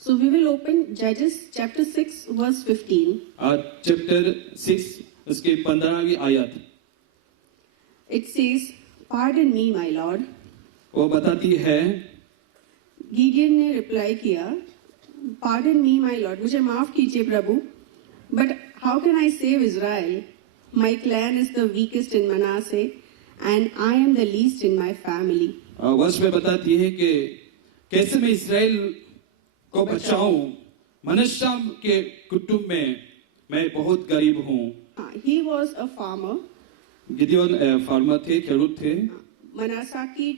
So we will open Judges chapter 6 verse 15. Chapter 6 उसके 15वीं आयत. It says, "Pardon me, my Lord." वो बताती है, गिडियन ने रिप्लाई किया, "Pardon me, my Lord." मुझे माफ कीजिए प्रभु. But how can I save Israel? My clan is the weakest in Manasseh, and I am the least in my family. वर्ष में बताती है कि कैसे मैं इस्राएल को बचाऊं. मनश्शा के कुटुंब में मैं बहुत गरीब हूं. He was a farmer. Gideon farmer थे, खेडूत थे. मनासा की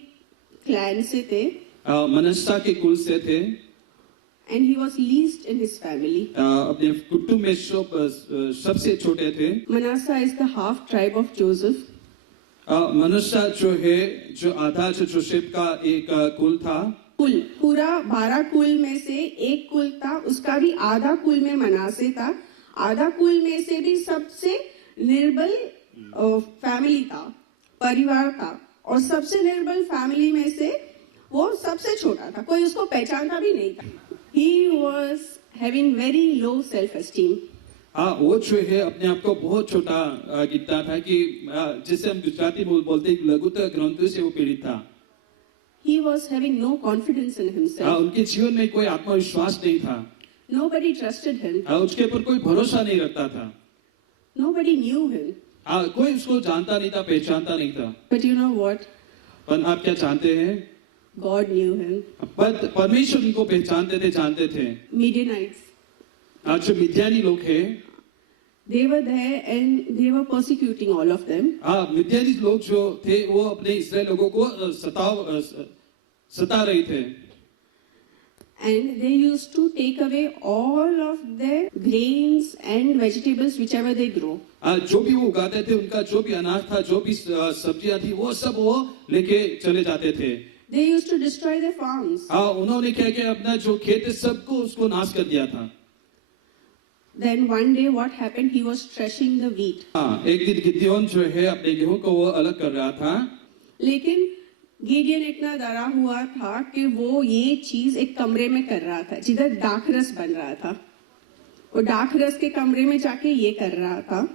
क्लैन से थे. मनश्शा के कुल से थे. And he was least in his family. अपने कुटुंब में सबसे छोटे थे. Manasseh is the half tribe of Joseph. मनश्शा जो है, जो आधा जो जोसेफ का एक कुल था. कुल पूरा 12 कुल में से एक कुल था, उसका भी आधा कुल में मनासे था. आधा कुल में से भी सबसे निर्बल फैमिली था, परिवार था, और सबसे निर्बल फैमिली में से वो सबसे छोटा था. कोई उसको पहचानता भी नहीं था. He was having very low self-esteem. वो जो है अपने आप को बहुत छोटा गिनता था कि जिसे हम गुजराती बोलते हैं लघुता ग्रंथों से वो पीड़ित था. He was having no confidence in himself. उनके जीवन में कोई आत्मविश्वास नहीं था. Nobody trusted him. उसके ऊपर कोई भरोसा नहीं रखता था. Nobody knew him. कोई उसको जानता नहीं था, पहचानता नहीं था. But you know what? पर आप क्या जानते हैं? God knew him. परमेश्वर उनको पहचानते थे, जानते थे. Midianites. आज जो मिद्यानी लोग हैं, they were there and they were persecuting all of them. मिद्यानी लोग जो थे वो अपने इस्राएल लोगों को सता रहे थे. And they used to take away all of their grains and vegetables whichever they grow. जो भी वो उगाते थे, उनका जो भी अनाज था, जो भी सब्जियां थी, वो सब वो लेके चले जाते थे. They used to destroy their farms. उन्होंने क्या किया, अपना जो खेत है सबको उसको नाश कर दिया था. Then one day what happened? He was threshing the wheat. एक दिन गिदियोन जो है अपने गेहूं को वो अलग कर रहा था. लेकिन गिडियन इतना डरा हुआ था कि वो ये चीज एक कमरे में कर रहा था जिधर दाखरस बन रहा था. वो दाखरस के कमरे में जाके ये कर रहा था.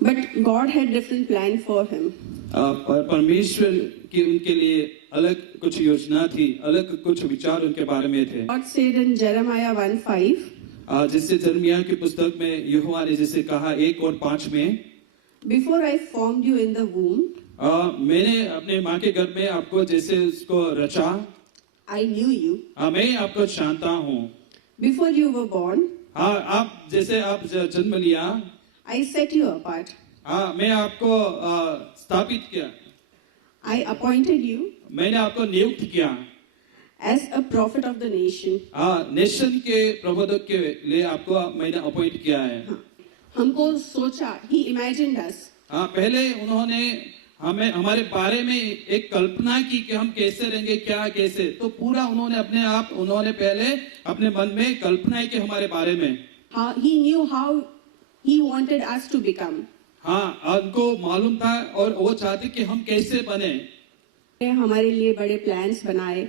But God had different plan for him. परमेश्वर की उनके लिए अलग कुछ योजना थी, अलग कुछ विचार उनके बारे में थे. God said in Jeremiah 1:5. जिससे जर्मिया की पुस्तक में यहोवा ने जिसे कहा 1 और 5 में, Before I formed you in the womb, मैंने अपने माँ के गर्भ में आपको जैसे उसको रचा. I knew you. मैं आपको जानता हूँ. Before you were born, आप जैसे आप जन्म लिया, I set you apart. मैं आपको स्थापित किया. I appointed you मैंने आपको नियुक्त किया. as a prophet of the nation. Nation के प्रबोधक के लिए आपको मैंने अपॉइंट किया है. हमको सोचा, he imagined us. पहले उन्होंने हमें हमारे बारे में एक कल्पना की कि हम कैसे रहेंगे, क्या कैसे, तो पूरा उन्होंने पहले अपने मन में कल्पना की हमारे बारे में. He knew how he wanted us to become. उनको मालूम था और वो चाहते कि हम कैसे बने. हमारे लिए बड़े प्लान्स बनाए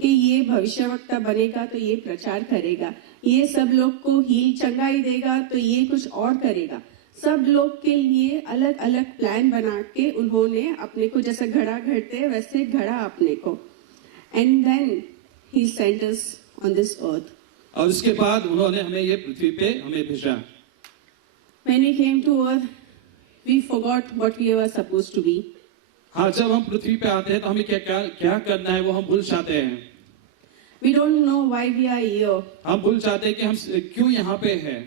कि ये भविष्यवक्ता बनेगा तो ये प्रचार करेगा, ये सब लोग को हील चंगाई देगा तो ये कुछ और करेगा. सब लोग के लिए अलग अलग प्लान बना के उन्होंने अपने को जैसे घड़ा घड़ते वैसे घड़ा अपने को. And then he sent us on this earth. और उसके बाद उन्होंने हमें ये पृथ्वी पे हमें भेजा. When we came to earth, we forgot what we were supposed to be. जब हम पृथ्वी पे आते हैं तो हमें क्या करना है वो हम भूल जाते हैं. We don't know why we are here. हम भूल जाते हैं कि हम क्यों यहाँ पे हैं.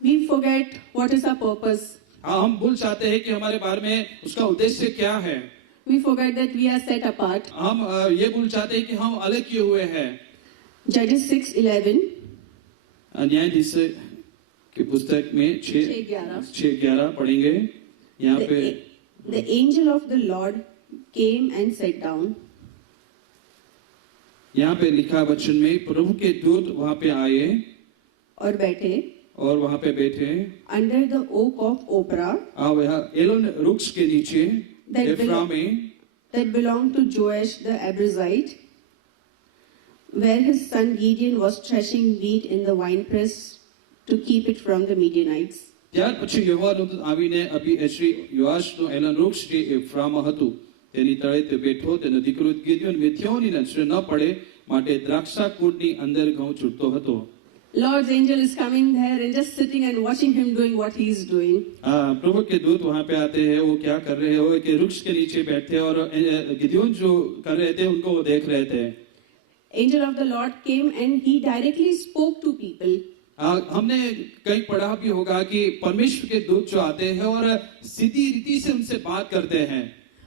We forget what is our purpose. हम भूल जाते हैं कि हमारे बारे में उसका उद्देश्य क्या है. We forget that we are set apart. हम ये भूल जाते हैं कि हम अलग किए हुए हैं. Judges 6:11. न्यायाधीश की पुस्तक में 6:11 पढ़ेंगे. यहाँ पे The angel of the Lord came and sat down. यहाँ पे लिखा वचन में, प्रभु के दूत वहाँ पे आए और बैठे. वहाँ पे बैठे. Under the oak of Oprah. Elon वृक्ष के नीचे. That belonged to Joash the Abiezrite. where his son Gideon was threshing wheat in the winepress to keep it from the Midianites. ત્યાર પછી યહોવાનો દૂત આવીને અબીએશ્રી યોઆશનું એલન વૃક્ષ જે એફ્રામમાં હતું તેની તળે તે બેઠો. તેનો દીકરો ગિદિયોન મિથ્યાઓની નજરે ન પડે માટે દ્રાક્ષા કૂડની અંદર ઘઉં ચૂંટતો હતો. Lord's angel is coming there and just sitting and watching him doing what he is doing. प्रभु के दूत वहां पे आते हैं, वो क्या कर रहे हो कि वृक्ष के नीचे बैठे और गिदोन जो कर रहे थे उनको वो देख रहे थे. Angel of the Lord came and he directly spoke to people. हमने कहीं पढ़ा भी होगा कि परमेश्वर के दूत जो आते हैं और सीधी रीति से उनसे बात करते हैं.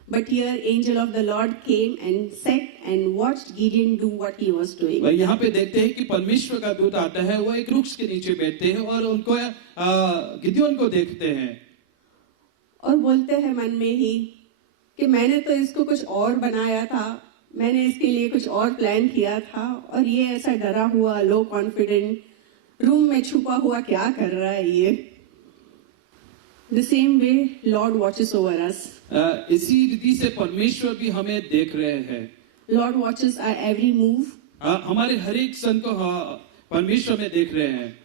But here angel of the Lord came and sat and watched Gideon do what he was doing. वह यहाँ पे देखते हैं कि परमेश्वर का दूत आता है, वो एक वृक्ष के नीचे बैठते हैं और उनको गिदोन को देखते हैं और बोलते हैं मन में ही कि मैंने तो इसको कुछ और बनाया था, मैंने इसके लिए कुछ और प्लान किया था और ये ऐसा डरा हुआ लो कॉन्फिडेंट रूम में छुपा हुआ क्या कर रहा है ये. The same way Lord watches over us. इसी रीति से परमेश्वर भी हमें देख रहे हैं. Lord watches our every move. हमारे हर एक सन को परमेश्वर में देख रहे हैं.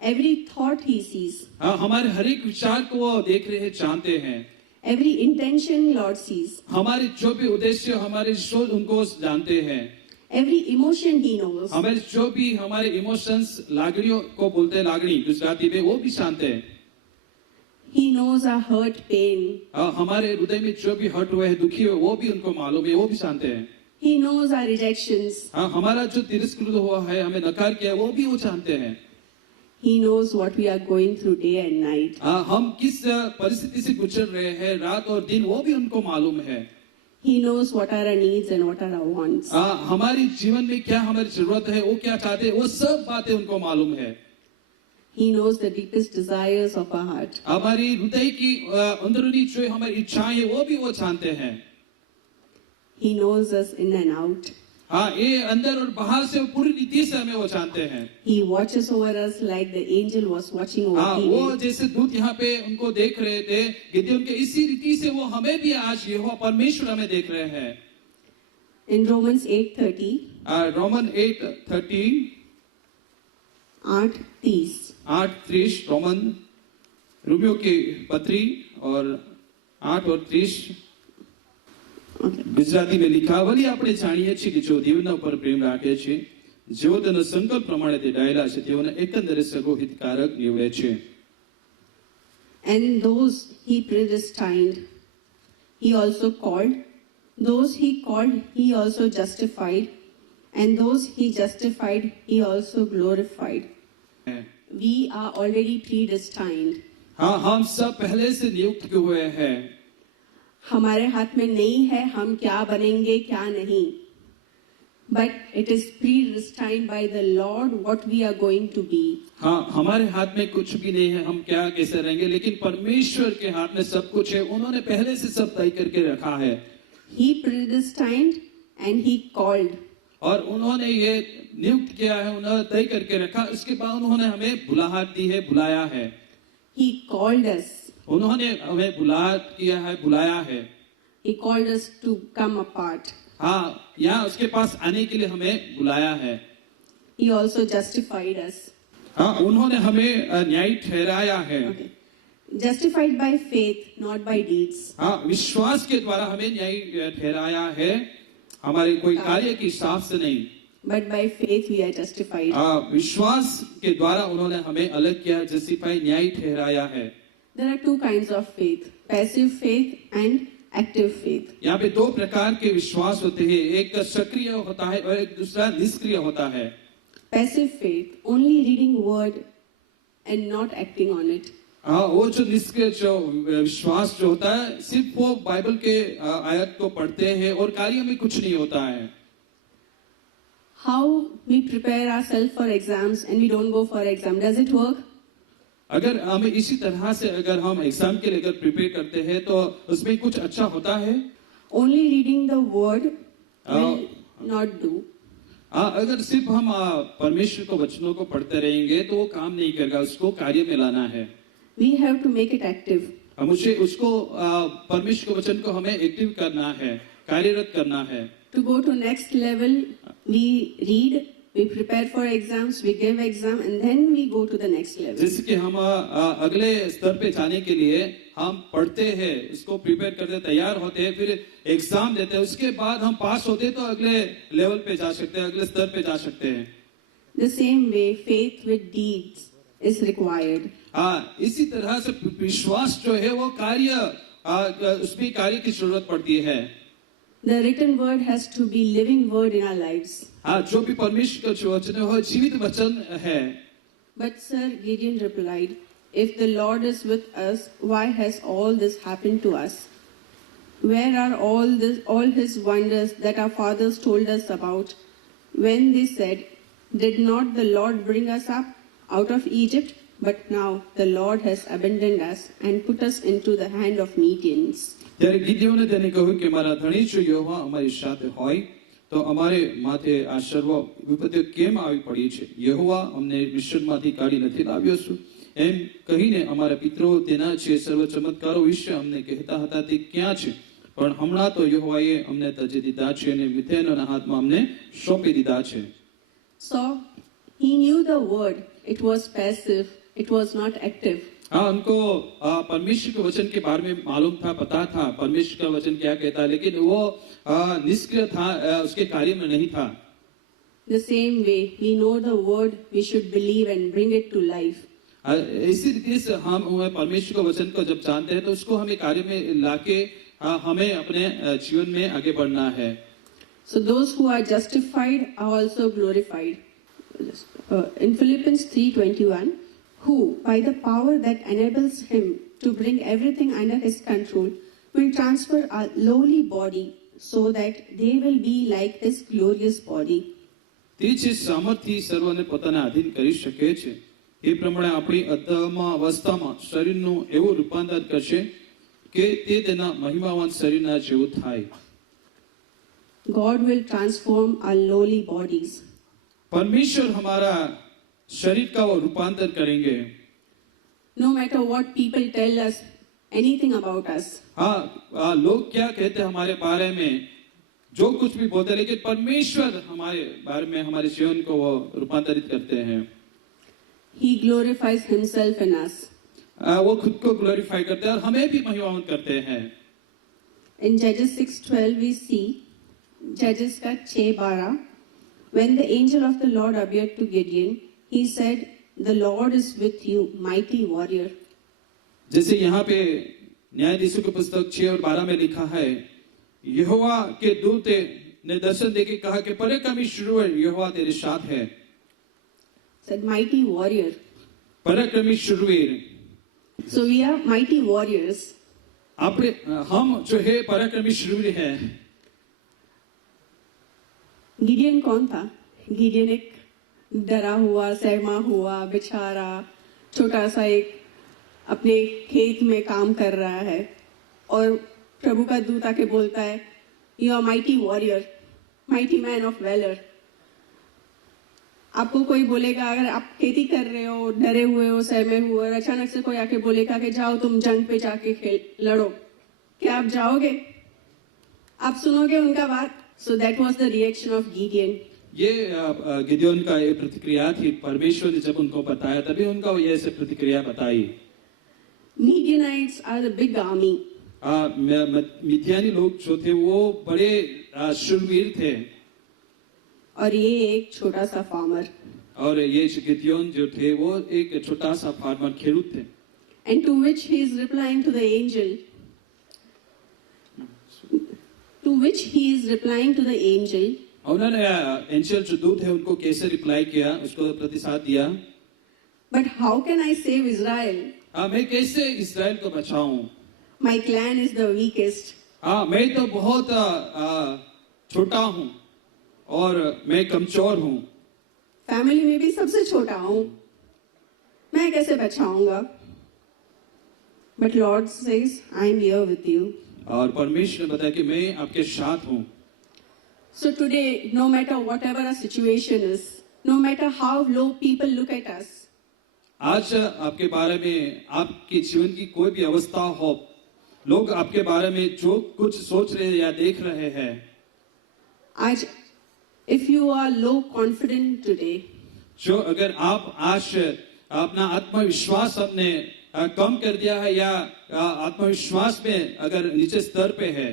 Every thought he sees. हमारे हर एक विचार को वो देख रहे हैं, जानते हैं. Every intention Lord sees. हमारे जो भी उद्देश्य, हमारे सोच उनको जानते हैं. Every emotion he knows. हमारे जो भी हमारे इमोशंस, लागणियों को बोलते हैं, लागणी गुजराती में, वो भी जानते हैं. He knows our hurt, pain. हमारे हृदय में जो भी हर्ट हुए हैं, दुखी हुए, वो भी उनको मालूम है, वो भी जानते हैं. He knows our rejections. हमारा जो तिरस्कृत हुआ है, हमें नकार किया, वो भी वो जानते हैं. He knows what we are going through day and night. हम किस परिस्थिति से गुजर रहे हैं, रात और दिन, वो भी उनको मालूम है. He knows what are our needs and what are our wants. हमारे जीवन में क्या हमारी जरूरत है, वो क्या चाहते हैं, वो सब बातें उनको मालूम है. He knows the deepest desires of our heart. हमारी हृदय की अंदरूनी जो हमारी इच्छाएं हैं, वो भी वो जानते हैं. He knows us in and out. ये अंदर और बाहर से पूरी रीति से हमें वो जानते हैं. He watches over us like the angel was watching over वो Gideon. जैसे दूत यहाँ पे उनको देख रहे थे, गिदोन के इसी रीति से वो हमें भी आज यहोवा परमेश्वर हमें देख रहे हैं. In Romans 8:30, Roman 8:30, 8:30. 8:30 Roman Rubio की पत्री और 8 और 30 Okay. ગુજરાતી लिखा. વળી આપણે જાણીએ છીએ કે જો દેવના ઉપર પ્રેમ રાખે છે, જેઓ તેનો સંકલ્પ પ્રમાણે તે ડાયરા છે, તેઓને એકંદરે સગો હિતકારક નીવડે છે. And those he predestined, he also called. Those he called, he also justified. And those he justified, he also glorified. We are already predestined. हाँ, हम सब पहले से नियुक्त हुए हैं. हमारे हाथ में नहीं है हम क्या बनेंगे क्या नहीं. But it is predestined by the Lord what we are going to be. हाँ, हमारे हाथ में कुछ भी नहीं है, हम क्या कैसे रहेंगे, लेकिन परमेश्वर के हाथ में सब कुछ है. उन्होंने पहले से सब तय करके रखा है. He predestined and he called. और उन्होंने ये नियुक्त किया है, उन्होंने तय करके रखा. उसके बाद उन्होंने हमें बुलाहट दी है, बुलाया है. He called us. उन्होंने हमें बुलाहट किया है, बुलाया है. He called us to come apart. हाँ, यहाँ उसके पास आने के लिए हमें बुलाया है. He also justified us. हाँ, उन्होंने हमें न्यायी ठहराया है. Okay. Justified by faith, not by deeds. हाँ, विश्वास के द्वारा हमें न्यायी ठहराया है, हमारे कोई कार्य के हिसाब से नहीं. But by faith we are justified. विश्वास के द्वारा उन्होंने हमें अलग किया, जस्टिफाई, न्यायी ठहराया है. There are two kinds of faith, passive faith and active faith. यहाँ पे दो प्रकार के विश्वास होते हैं, एक सक्रिय होता है और एक दूसरा निष्क्रिय होता है. Passive faith, only reading word and not acting on it. हाँ, वो जो निष्क्रिय जो विश्वास जो होता है, सिर्फ वो बाइबल के आयत को पढ़ते हैं और कार्य में कुछ नहीं होता है. How we prepare ourselves for exams and we don't go for exam, does it work? अगर हमें इसी तरह से अगर हम एग्जाम के लिए अगर प्रिपेयर करते हैं तो उसमें कुछ अच्छा होता है. Only reading the word will not do. अगर सिर्फ हम परमेश्वर को वचनों को पढ़ते रहेंगे तो वो काम नहीं करेगा, उसको कार्य में लाना है. We have to make it active. मुझे उसको परमेश्वर के वचन को हमें एक्टिव करना है, कार्यरत करना है. To go to next level, we read, we prepare for exams, we give exam, and then we go to the next level. जैसे कि हम अगले स्तर पे जाने के लिए हम पढ़ते हैं, इसको प्रिपेयर करते हैं, तैयार होते हैं, फिर एग्जाम देते हैं, उसके बाद हम पास होते हैं तो अगले लेवल पे जा सकते हैं, अगले स्तर पे जा सकते हैं। The same way, faith with deeds is required. इसी तरह से विश्वास जो है वो कार्य, उसमें कार्य की जरूरत पड़ती है। The written word has to be living word in our lives. जो भी परमेश्वर का जो वचन है वो जीवित वचन है। But Sir Gideon replied, if the Lord is with us, why has all this happened to us? Where are all his wonders that our fathers told us about? When they said, did not the Lord bring us up out of Egypt? But now the Lord has abandoned us and put us into the hand of Midians. ત્યારે ગિદિયોને તેને કહ્યું કે મારા ધણી જો યહોવા અમારી સાથે હોય તો અમારે માથે આ સર્વ વિપત્તિઓ કેમ આવી પડી છે? યહોવા અમને મિશ્રમાંથી કાઢી નથી લાવ્યો છું એમ કહીને અમારા પિતરો તેના છે સર્વ ચમત્કારો વિશે અમને કહેતા હતા તે ક્યાં છે? પણ હમણાં તો યહોવાએ અમને તજી દીધા છે અને મિથ્યાનોના હાથમાં અમને સોંપી દીધા છે. So he knew the word. It was passive. It was not active. उनको परमेश्वर के वचन के बारे में मालूम था, पता था परमेश्वर का वचन क्या कहता है, लेकिन वो निष्क्रिय था, उसके कार्य में नहीं था. The same way, we know the word, we should believe and bring it to life. इसी रीति से हम परमेश्वर के वचन को जब जानते हैं तो उसको हमें कार्य में लाके हमें अपने जीवन में आगे बढ़ना है. So those who are justified are also glorified. In Philippians 3:21, who by the power that enables him to bring everything under his control will transfer our lowly body so that they will be like his glorious body. તે જે સામર્થ્ય સર્વને પોતાના અધીન કરી શકે છે એ પ્રમાણે આપણી અધમા અવસ્થામાં શરીરનું એવું રૂપાંતર કરશે કે તે તેના મહિમાવાન શરીરના જેવું થાય. God will transform our lowly bodies. परमेश्वर हमारा शरीर का वो रूपांतर करेंगे. No matter what people tell us, anything about us. लोग क्या कहते हैं हमारे बारे में, जो कुछ भी बोलते हैं, लेकिन परमेश्वर हमारे बारे में हमारे जीवन को वो रूपांतरित करते हैं. He glorifies himself in us. वो खुद को ग्लोरीफाई करते हैं और हमें भी महिमान्वित करते हैं. In Judges 6:12 we see, Judges का 6:12, when the angel of the Lord appeared to Gideon, he said, the Lord is with you, mighty warrior. जैसे यहाँ पे न्यायाधीशों के पुस्तक 6 और 12 में लिखा है, यहोवा के दूत ने दर्शन देके कहा कि पराक्रमी शूरवीर यहोवा तेरे साथ है. Said mighty warrior. पराक्रमी शूरवीर. So we are mighty warriors. हम जो है पराक्रमी शूरवीर हैं. गिडियन कौन था? गिडियन एक डरा हुआ, सहमा हुआ, बेचारा, छोटा सा एक अपने खेत में काम कर रहा है और प्रभु का दूत आके बोलता है, you are mighty warrior, mighty man of valour. आपको कोई बोलेगा, अगर आप खेती कर रहे हो, डरे हुए हो, सहमे हुए, और अचानक से कोई आके बोलेगा कि जाओ तुम जंग पे जाके लड़ो, क्या आप जाओगे? आप सुनोगे उनका बात? So that was the reaction of Gideon. ये गिदियोन का ये प्रतिक्रिया थी. परमेश्वर ने जब उनको बताया तभी उनका ये ऐसे प्रतिक्रिया बताई. Midianites are the big army. मिद्यानी लोग जो थे वो बड़े शूरवीर थे. और ये एक छोटा सा फार्मर. और ये गिदियोन जो थे वो एक छोटा सा फार्मर, खेडूत थे. And to which he is replying to the angel. To which he is replying to the angel. उन्होंने एंजल जो दूत है उनको कैसे रिप्लाई किया, उसको प्रतिसाद दिया. But how can I save Israel? मैं कैसे इस्राएल को बचाऊं? My clan is the weakest. मैं तो बहुत छोटा हूं और मैं कमजोर हूं. फैमिली में भी सबसे छोटा हूं, मैं कैसे बचाऊंगा? But Lord says, I am here with you. और परमेश्वर ने बताया कि मैं आपके साथ हूं. So today, no matter whatever our situation is, no matter how low people look at us, आज आपके बारे में, आपके जीवन की कोई भी अवस्था हो, लोग आपके बारे में जो कुछ सोच रहे हैं या देख रहे हैं, आज if you are low confident today, जो अगर आप आज अपना आत्मविश्वास अपने कम कर दिया है या आत्मविश्वास में अगर नीचे स्तर पे है,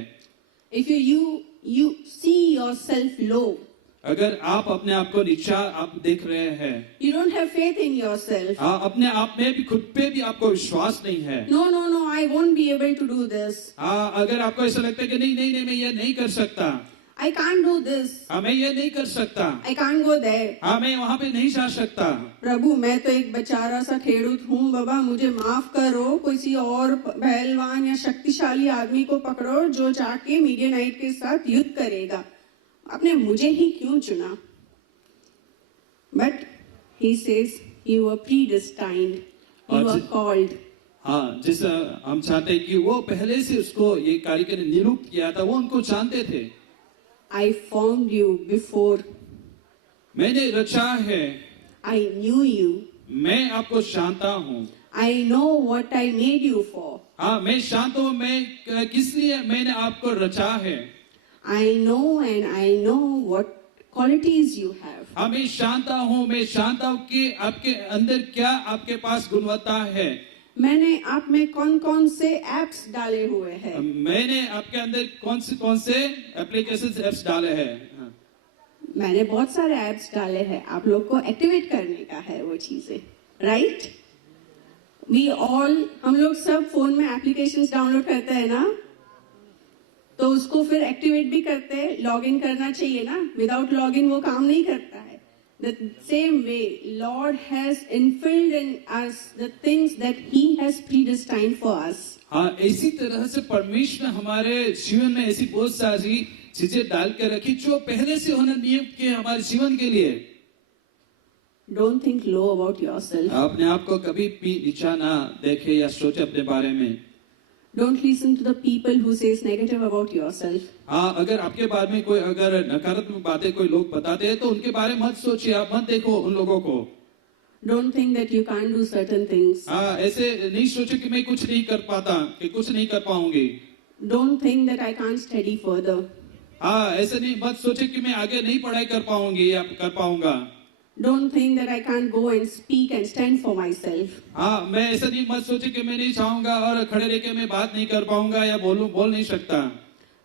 if you see yourself low, अगर आप अपने आप को नीचा आप देख रहे हैं, you don't have faith in yourself. अपने आप में भी खुद पे भी आपको विश्वास नहीं है, No, I won't be able to do this. अगर आपको ऐसा लगता है कि नहीं मैं ये नहीं कर सकता, I can't do this. मैं ये नहीं कर सकता, I can't go there. मैं वहां पे नहीं जा सकता, प्रभु मैं तो एक बेचारा सा खेडूत हूँ, बाबा मुझे माफ करो, किसी और पहलवान या शक्तिशाली आदमी को पकड़ो जो जाके मीडियानाइट के साथ युद्ध करेगा, आपने मुझे ही क्यों चुना? But he says you were predestined, you were called. हाँ, जिस हम चाहते हैं कि वो पहले से उसको ये कार्य के लिए नियुक्त किया था, वो उनको जानते थे। I formed you before. मैंने रचा है, I knew you. मैं आपको जानता हूँ, I know what I made you for. हाँ मैं जानता हूँ मैं किस लिए मैंने आपको रचा है। I know and I know what qualities you have. हाँ मैं जानता हूँ कि आपके अंदर क्या आपके पास गुणवत्ता है। मैंने आप में कौन कौन से एप्स डाले हुए हैं, मैंने आपके अंदर कौन से एप्लीकेशन एप्स डाले हैं। मैंने बहुत सारे एप्स डाले हैं, आप लोग को एक्टिवेट करने का है वो चीजें, राइट? हम लोग सब फोन में एप्लीकेशंस डाउनलोड करते हैं ना, तो उसको फिर एक्टिवेट भी करते हैं, लॉग इन करना चाहिए ना, विदाउट लॉग इन वो काम नहीं करता है। The same way, Lord has infilled in us the things that He has predestined for us. हाँ, इसी तरह से परमेश्वर हमारे जीवन में ऐसी बहुत सारी चीजें डाल के रखी जो पहले से उन्होंने नियुक्त किए हमारे जीवन के लिए। Don't think low about yourself. अपने आप को कभी भी नीचा ना देखे या सोचे अपने बारे में। Don't listen to the people who says negative about yourself. हाँ, अगर आपके बारे में कोई अगर नकारात्मक बातें कोई लोग बताते हैं तो उनके बारे में मत सोचिए, आप मत देखो उन लोगों को। Don't think that you can't do certain things. हाँ, ऐसे नहीं सोचे कि मैं कुछ नहीं कर पाता, कि कुछ नहीं कर पाऊंगी। Don't think that I can't study further. हाँ, ऐसे नहीं मत सोचे कि मैं आगे नहीं पढ़ाई कर पाऊंगी या कर पाऊंगा। Don't think that I can't go and speak and stand for myself. हाँ, मैं ऐसा नहीं मत सोचे कि मैं नहीं चाहूंगा और खड़े रह के मैं बात नहीं कर पाऊंगा या बोल नहीं सकता।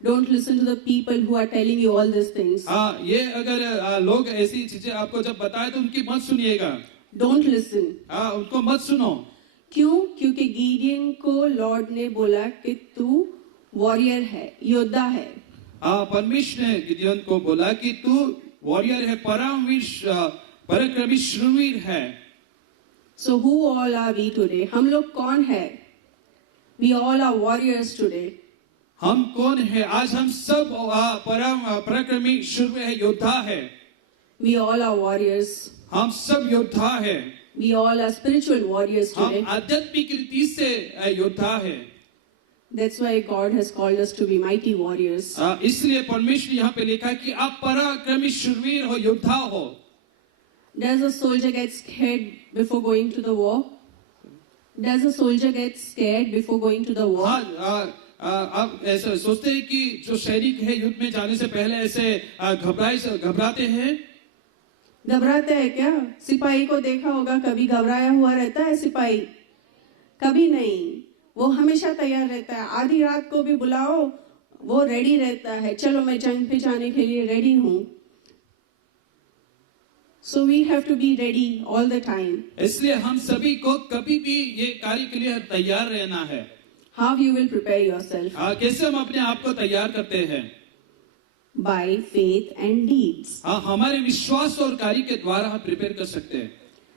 Don't listen to the people who are telling you all these things. हाँ, ये अगर लोग ऐसी चीजें आपको जब बताए तो उनकी मत सुनिएगा। Don't listen. हाँ, उनको मत सुनो। क्यों? क्योंकि गिडियन को लॉर्ड ने बोला कि तू वॉरियर है, योद्धा है। हाँ, परमेश्वर ने गिदियोन को बोला कि तू वॉरियर है, पराक्रमी शूरवीर है। So who all are we today? हम लोग कौन है? We all are warriors today. हम कौन है? आज हम सब पराक्रमी शूरवीर है, योद्धा है। We all are warriors. हम सब योद्धा है। We all are spiritual warriors today. हम आध्यात्मिक रीति से योद्धा है। That's why God has called us to be mighty warriors. इसलिए परमेश्वर यहाँ पे लिखा कि आप पराक्रमी शूरवीर हो, योद्धा हो। Does a soldier get scared before going to the war? Does a soldier get scared before going to the war? आप ऐसा सोचते हैं कि जो सैनिक है युद्ध में जाने से पहले ऐसे घबराते हैं? घबराते हैं क्या? सिपाही को देखा होगा, कभी घबराया हुआ रहता है सिपाही? कभी नहीं, वो हमेशा तैयार रहता है। आधी रात को भी बुलाओ वो रेडी रहता है, चलो मैं जंग पे जाने के लिए रेडी हूँ। So we have to be ready all the time. इसलिए हम सभी को कभी भी ये कार्य के लिए तैयार रहना है। How you will prepare yourself? कैसे हम अपने आप को तैयार करते हैं? By faith and deeds. हमारे विश्वास और कार्य के द्वारा हम प्रिपेयर कर सकते हैं।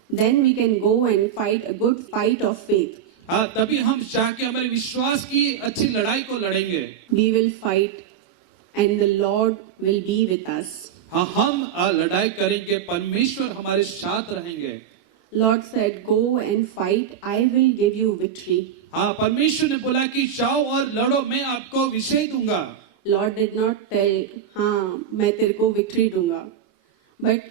Then we can go and fight a good fight of faith. तभी हम जाके हमारे विश्वास की अच्छी लड़ाई को लड़ेंगे। We will fight and the Lord will be with us. हम लड़ाई करेंगे, परमेश्वर हमारे साथ रहेंगे। Lord said, "Go and fight. I will give you victory." परमेश्वर ने बोला कि जाओ और लड़ो, मैं आपको विजय दूंगा। Lord did not tell, हाँ मैं तेरे को victory दूंगा, but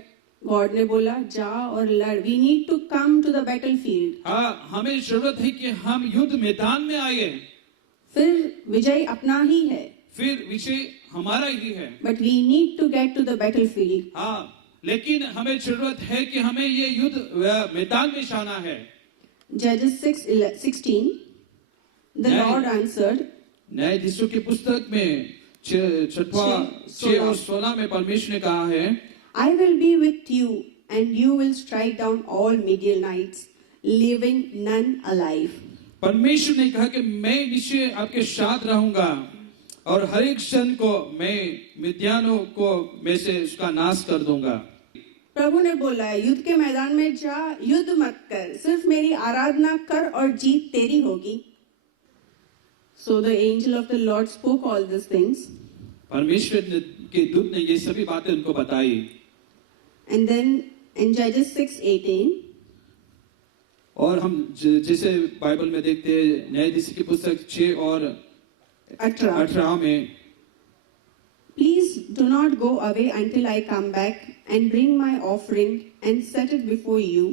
God ने बोला जा और लड़। We need to come to the battlefield. हमें जरूरत है कि हम युद्ध मैदान में आए। फिर विजय अपना ही है। फिर विजय हमारा ही है। but we need to get to the battlefield. हाँ, लेकिन हमें जरूरत है कि हमें ये युद्ध मैदान में जाना है। Judges 6:16. The न्याय- Lord answered, न्यायाधीशों की पुस्तक में 6 और 16 में परमेश्वर ने कहा है, I will be with you, and you will strike down all Midianites, leaving none alive. परमेश्वर ने कहा कि मैं निश्चय आपके साथ रहूंगा और हर एक जन को मैं मिद्यानों को में से उसका नाश कर दूंगा। प्रभु ने बोला है, युद्ध के मैदान में जा, युद्ध मत कर, सिर्फ मेरी आराधना कर और जीत तेरी होगी। So the angel of the Lord spoke all these things. परमेश्वर के दूत ने ये सभी बातें उनको बताई। And then in Judges 6:18, और हम जैसे बाइबल में देखते हैं न्यायाधीश की पुस्तक 6 और 18 में, please do not go away until I come back and bring my offering and set it before you.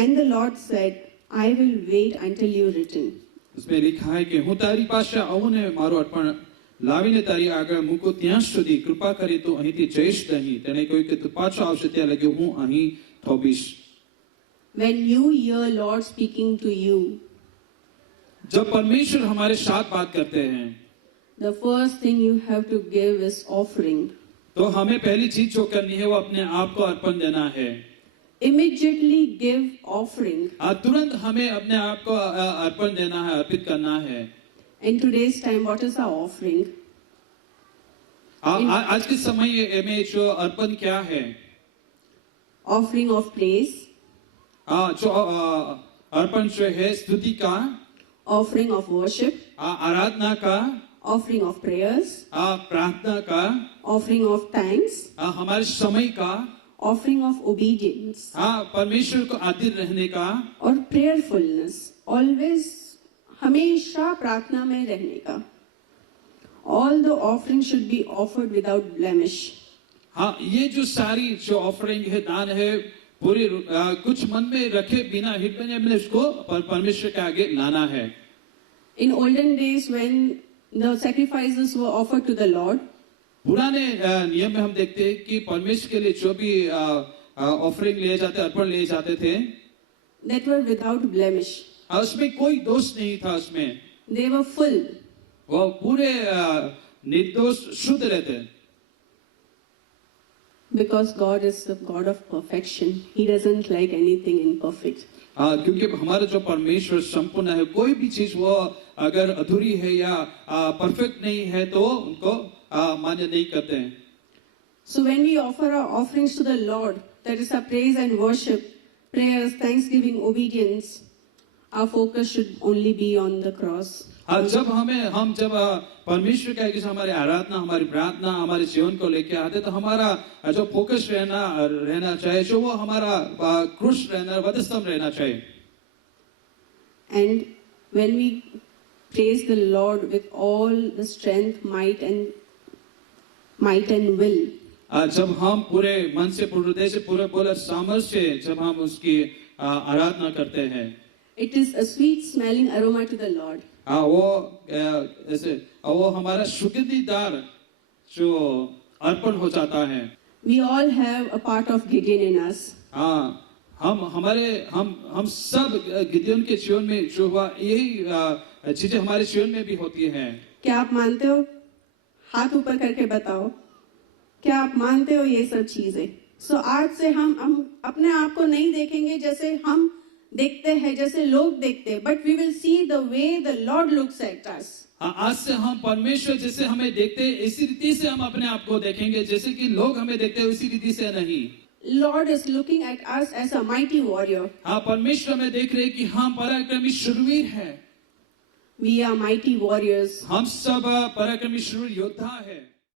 And the Lord said, I will wait until you return. उसमें लिखा है कि હું તારી પાસે આવું ને મારો અર્પણ લાવીને તારી આગળ મૂકું ત્યાં સુધી કૃપા કરી તું અહીંથી જઈશ નહીં। તેણે કહ્યું કે તું પાછો આવશે ત્યાં લગે હું અહીં થોભીશ। When you hear Lord speaking to you, जब परमेश्वर हमारे साथ बात करते हैं the first thing you have to give is offering. तो हमें पहली चीज जो करनी है वो अपने आप को अर्पण देना है। Immediately give offering. तुरंत हमें अपने आप को अर्पण देना है, अर्पित करना है। In today's time, what is our offering? आज के समय में जो अर्पण क्या है? Offering of praise, जो अर्पण जो है स्तुति का, offering of worship, आराधना का, offering of prayers, प्रार्थना का, offering of thanks, हमारे समय का, offering of obedience, परमेश्वर को आदिर रहने का, और prayerfulness, always हमेशा प्रार्थना में रहने का। All the offerings should be offered without blemish. हाँ, ये जो सारी जो ऑफरिंग है, दान है, पूरे कुछ मन में रखे बिना हिट में उसको परमेश्वर के आगे लाना है। In olden days, when the sacrifices were offered to the Lord, पुराने नियम में हम देखते हैं कि परमेश्वर के लिए जो भी ऑफरिंग लिए जाते, अर्पण लिए जाते थे, that were without blemish. उसमें कोई दोष नहीं था। उसमें They were full. वो पूरे निर्दोष शुद्ध रहते। Because God is the God of perfection. He doesn't like anything imperfect. क्योंकि हमारा जो परमेश्वर संपूर्ण है, कोई भी चीज वो अगर अधूरी है या परफेक्ट नहीं है तो उनको मान्य नहीं करते हैं। So when we offer our offerings to the Lord, that is our praise and worship, prayers, thanksgiving, obedience, our focus should only be on the cross. जब हम जब परमेश्वर का किसी हमारी आराधना, हमारी प्रार्थना, हमारे जीवन को लेके आते तो हमारा जो फोकस रहना चाहिए, जो वो हमारा क्रूस रहना, वधस्तंभ रहना चाहिए। And when we praise the Lord with all the strength, might and will, जब हम पूरे मन से, पूरे हृदय से, पूरे बोले सामर्थ्य से जब हम उसकी आराधना करते हैं, it is a sweet smelling aroma to the Lord. वो हमारा सुगंधीदार जो अर्पण हो जाता है। We all have a part of Gideon in us. हम सब गिदोन के जीवन में जो हुआ यही चीजें हमारे जीवन में भी होती हैं। क्या आप मानते हो? हाथ ऊपर करके बताओ, क्या आप मानते हो ये सब चीजें? आज से हम अपने आप को नहीं देखेंगे जैसे हम देखते हैं, जैसे लोग देखते हैं, but we will see the way the Lord looks at us. आज से हम परमेश्वर जैसे हमें देखते हैं इसी रीति से हम अपने आप को देखेंगे, जैसे कि लोग हमें देखते हैं उसी रीति से नहीं। Lord is looking at us as a mighty warrior. परमेश्वर हमें देख रहे हैं कि हम पराक्रमी शूरवीर हैं। We are mighty warriors. हम सब पराक्रमी शूर योद्धा हैं।